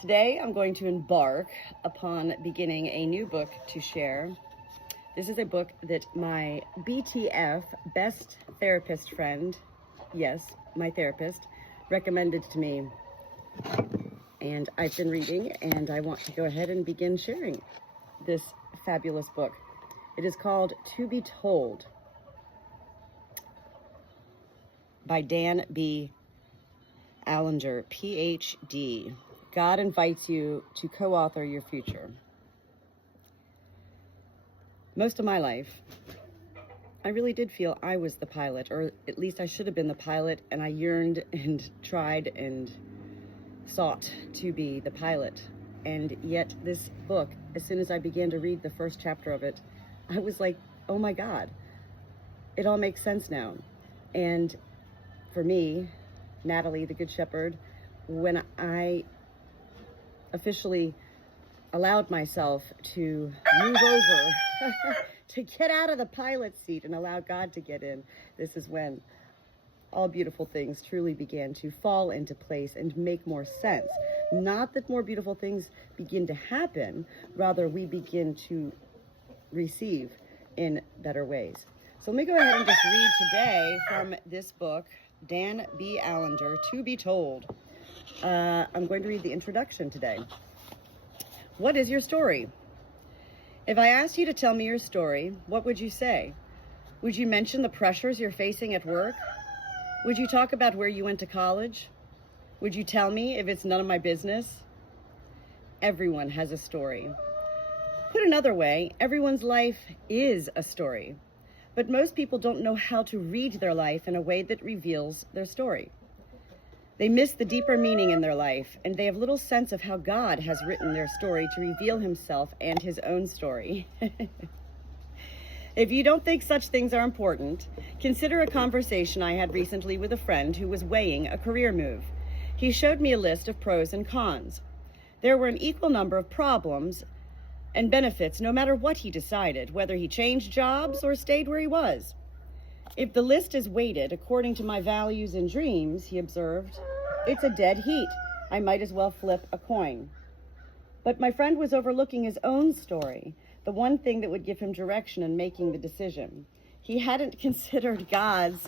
Today I'm going to embark upon beginning a new book to share. This is a book that my BTF, best therapist friend, yes, my therapist, recommended to me. And I've been reading, and I want to go ahead and begin sharing this fabulous book. It is called To Be Told by Dan B. Allender, PhD. God invites you to co-author your future. Most of my life, I really did feel I was the pilot, or at least I should have been the pilot, and I yearned and tried and sought to be the pilot. And yet this book, as soon as I began to read the first chapter of it, I was like, oh my God, it all makes sense now. And for me, Natalie, the Good Shepherd, when I officially allowed myself to move over, to get out of the pilot seat and allow God to get in, this is when all beautiful things truly began to fall into place and make more sense. Not that more beautiful things begin to happen, rather we begin to receive in better ways. So let me go ahead and just read today from this book, Dan B. Allender, To Be Told. I'm going to read the introduction today. What is your story? If I asked you to tell me your story, what would you say? Would you mention the pressures you're facing at work? Would you talk about where you went to college? Would you tell me if it's none of my business? Everyone has a story. Put another way, everyone's life is a story. But most people don't know how to read their life in a way that reveals their story. They miss the deeper meaning in their life, and they have little sense of how God has written their story to reveal himself and his own story. If you don't think such things are important, consider a conversation I had recently with a friend who was weighing a career move. He showed me a list of pros and cons. There were an equal number of problems and benefits no matter what he decided, whether he changed jobs or stayed where he was. If the list is weighted according to my values and dreams, he observed, it's a dead heat. I might as well flip a coin. But my friend was overlooking his own story, the one thing that would give him direction in making the decision. He hadn't considered God's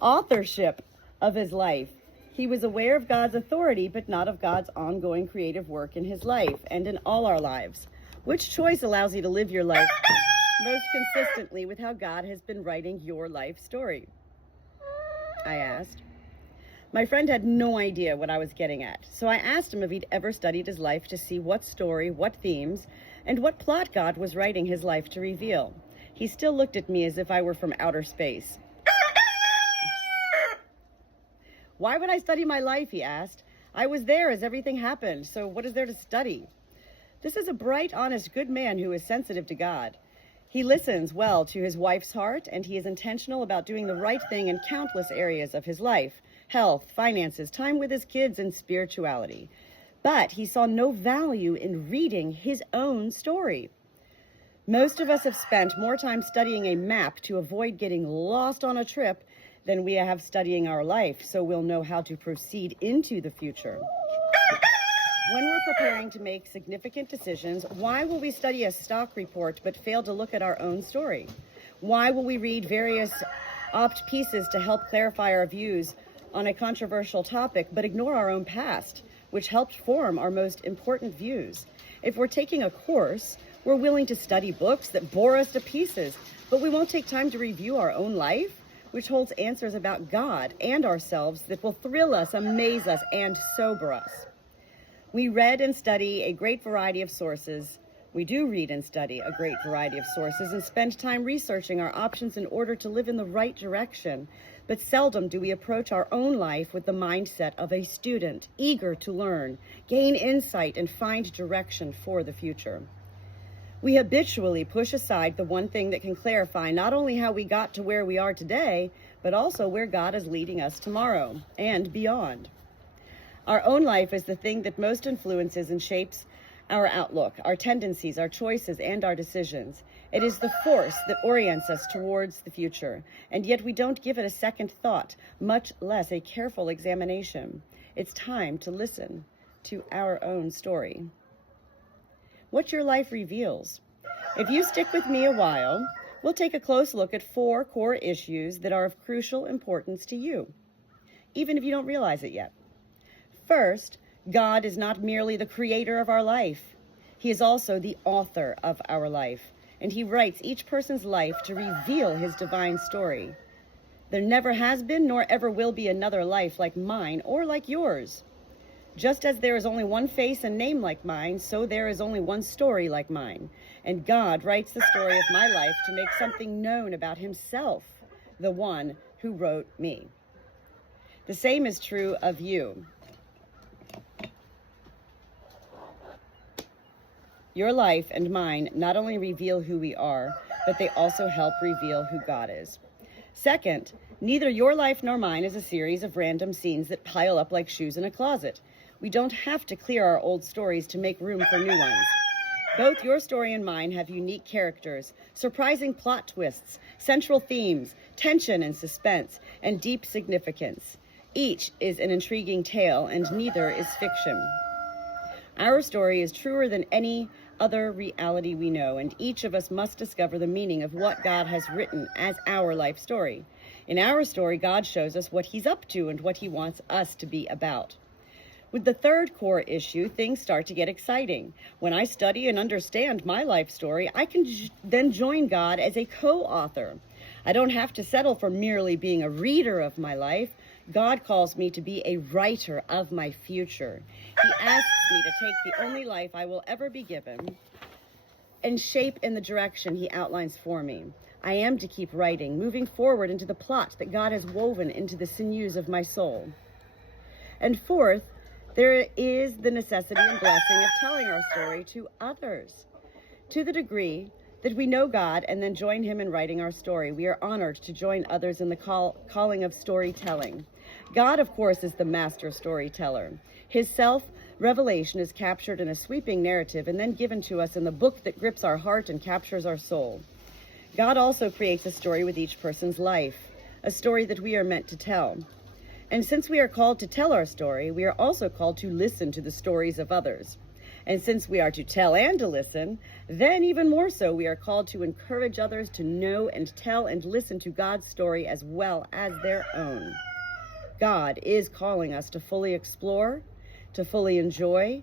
authorship of his life. He was aware of God's authority, but not of God's ongoing creative work in his life and in all our lives. Which choice allows you to live your life most consistently with how God has been writing your life story? I asked. My friend had no idea what I was getting at, so I asked him if he'd ever studied his life to see what story, what themes, and what plot God was writing his life to reveal. He still looked at me as if I were from outer space. Why would I study my life, he asked. I was there as everything happened, so what is there to study? This is a bright, honest, good man who is sensitive to God. He listens well to his wife's heart, and he is intentional about doing the right thing in countless areas of his life: health, finances, time with his kids, and spirituality. But he saw no value in reading his own story. Most of us have spent more time studying a map to avoid getting lost on a trip than we have studying our life, so we'll know how to proceed into the future. When we're preparing to make significant decisions, why will we study a stock report but fail to look at our own story? Why will we read various opt pieces to help clarify our views on a controversial topic but ignore our own past, which helped form our most important views? If we're taking a course, we're willing to study books that bore us to pieces, but we won't take time to review our own life, which holds answers about God and ourselves that will thrill us, amaze us, and sober us. We read and study a great variety of sources. We do read and study a great variety of sources and spend time researching our options in order to live in the right direction. But seldom do we approach our own life with the mindset of a student, eager to learn, gain insight, and find direction for the future. We habitually push aside the one thing that can clarify not only how we got to where we are today, but also where God is leading us tomorrow and beyond. Our own life is the thing that most influences and shapes our outlook, our tendencies, our choices, and our decisions. It is the force that orients us towards the future, and yet we don't give it a second thought, much less a careful examination. It's time to listen, to our own story. What your life reveals. If you stick with me a while, we'll take a close look at 4 core issues that are of crucial importance to you, even if you don't realize it yet. First, God is not merely the creator of our life. He is also the author of our life, and he writes each person's life to reveal his divine story. There never has been nor ever will be another life like mine or like yours. Just as there is only one face and name like mine, so there is only one story like mine. And God writes the story of my life to make something known about himself, the one who wrote me. The same is true of you. Your life and mine not only reveal who we are, but they also help reveal who God is. Second, neither your life nor mine is a series of random scenes that pile up like shoes in a closet. We don't have to clear our old stories to make room for new ones. Both your story and mine have unique characters, surprising plot twists, central themes, tension and suspense, and deep significance. Each is an intriguing tale, and neither is fiction. Our story is truer than any other reality we know, and each of us must discover the meaning of what God has written as our life story. In our story, God shows us what he's up to and what he wants us to be about. With the third core issue, things start to get exciting. When I study and understand my life story, I can then join God as a co-author. I don't have to settle for merely being a reader of my life. God calls me to be a writer of my future. He asks me to take the only life I will ever be given and shape in the direction he outlines for me. I am to keep writing, moving forward into the plot that God has woven into the sinews of my soul. And fourth, there is the necessity and blessing of telling our story to others. To the degree that we know God and then join him in writing our story, we are honored to join others in the calling of storytelling. God, of course, is the master storyteller. His self-revelation is captured in a sweeping narrative and then given to us in the book that grips our heart and captures our soul. God also creates a story with each person's life, a story that we are meant to tell. And since we are called to tell our story, we are also called to listen to the stories of others. And since we are to tell and to listen, then even more so, we are called to encourage others to know and tell and listen to God's story as well as their own. God is calling us to fully explore, to fully enjoy,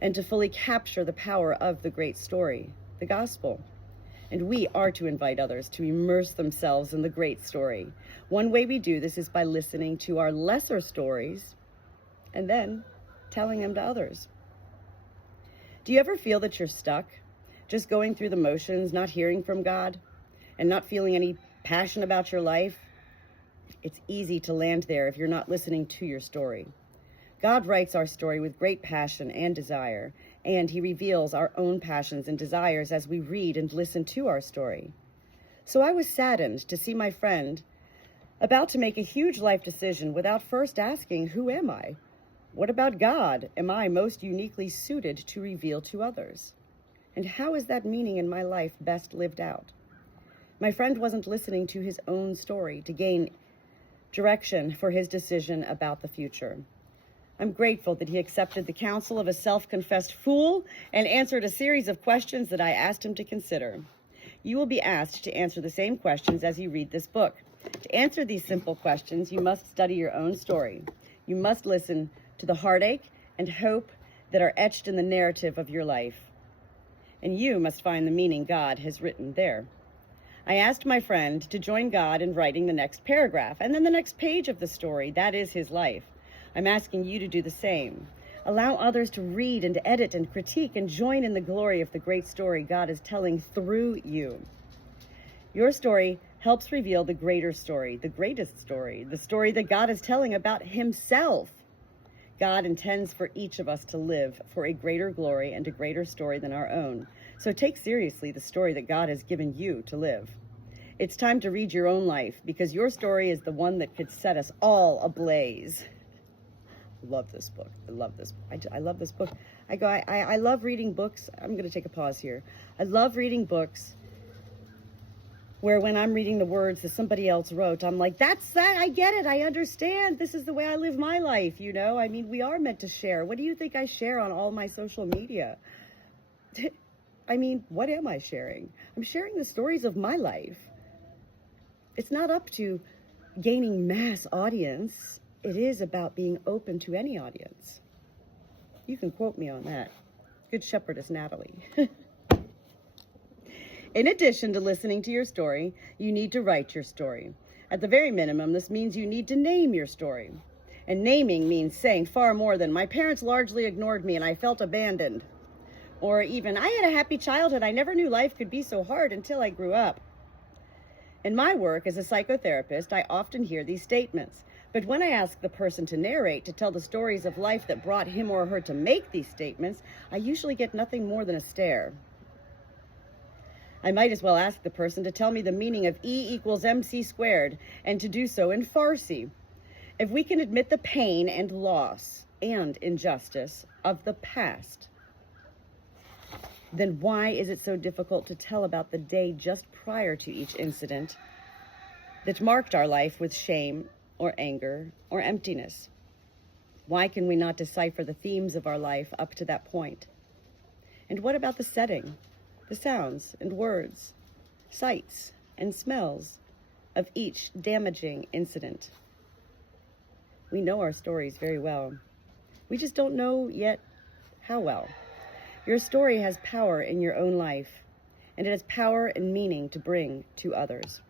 and to fully capture the power of the great story, the gospel. And we are to invite others to immerse themselves in the great story. One way we do this is by listening to our lesser stories and then telling them to others. Do you ever feel that you're stuck, just going through the motions, not hearing from God, and not feeling any passion about your life? It's easy to land there if you're not listening to your story. God writes our story with great passion and desire, and he reveals our own passions and desires as we read and listen to our story. So I was saddened to see my friend about to make a huge life decision without first asking, who am I? What about God am I most uniquely suited to reveal to others? And how is that meaning in my life best lived out? My friend wasn't listening to his own story to gain direction for his decision about the future. I'm grateful that he accepted the counsel of a self-confessed fool and answered a series of questions that I asked him to consider. You will be asked to answer the same questions as you read this book. To answer these simple questions, you must study your own story. You must listen to the heartache and hope that are etched in the narrative of your life. And you must find the meaning God has written there. I asked my friend to join God in writing the next paragraph and then the next page of the story. That is his life. I'm asking you to do the same. Allow others to read and edit and critique and join in the glory of the great story God is telling through you. Your story helps reveal the greater story, the greatest story, the story that God is telling about himself. God intends for each of us to live for a greater glory and a greater story than our own. So take seriously the story that God has given you to live. It's time to read your own life because your story is the one that could set us all ablaze. I love this book. I love this. I love this book. I love reading books. I'm going to take a pause here. I love reading books where when I'm reading the words that somebody else wrote, I'm like, that's that. I get it. I understand. This is the way I live my life, you know? I mean, we are meant to share. What do you think I share on all my social media? I mean, what am I sharing? I'm sharing the stories of my life. It's not up to gaining mass audience. It is about being open to any audience. You can quote me on that. Good Shepherdess Natalie. In addition to listening to your story, you need to write your story. At the very minimum, this means you need to name your story. And naming means saying far more than, my parents largely ignored me and I felt abandoned. Or even, I had a happy childhood. I never knew life could be so hard until I grew up. In my work as a psychotherapist, I often hear these statements. But when I ask the person to narrate, to tell the stories of life that brought him or her to make these statements, I usually get nothing more than a stare. I might as well ask the person to tell me the meaning of E equals MC squared, and to do so in Farsi. If we can admit the pain and loss and injustice of the past, then why is it so difficult to tell about the day just prior to each incident that marked our life with shame or anger or emptiness? Why can we not decipher the themes of our life up to that point? And what about the setting, the sounds and words, sights and smells of each damaging incident? We know our stories very well. We just don't know yet how well. Your story has power in your own life, and it has power and meaning to bring to others.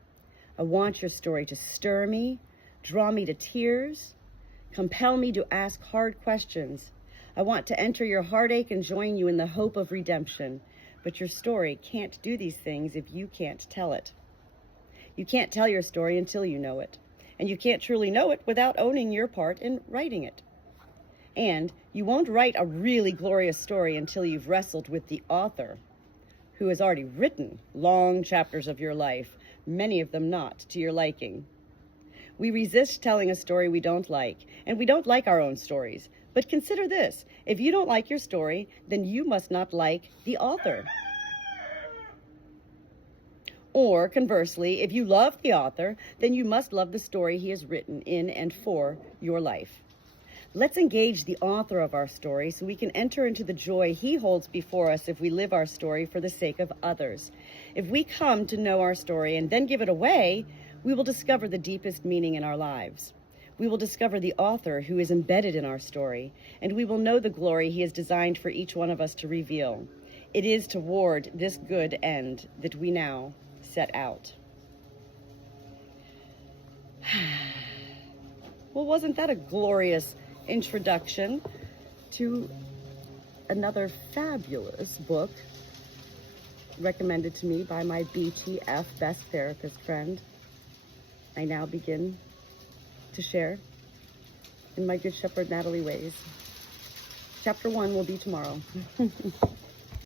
I want your story to stir me, draw me to tears, compel me to ask hard questions. I want to enter your heartache and join you in the hope of redemption. But your story can't do these things if you can't tell it. You can't tell your story until you know it. And you can't truly know it without owning your part in writing it. And you won't write a really glorious story until you've wrestled with the author, who has already written long chapters of your life, many of them not to your liking. We resist telling a story we don't like, and we don't like our own stories. But consider this, if you don't like your story, then you must not like the author. Or conversely, if you love the author, then you must love the story he has written in and for your life. Let's engage the author of our story so we can enter into the joy he holds before us if we live our story for the sake of others. If we come to know our story and then give it away, we will discover the deepest meaning in our lives. We will discover the author who is embedded in our story, and we will know the glory he has designed for each one of us to reveal. It is toward this good end that we now set out. Well, wasn't that a glorious introduction to another fabulous book recommended to me by my BTF, best therapist friend? I now begin to share in my Good Shepherd Natalie ways. Chapter 1 will be tomorrow.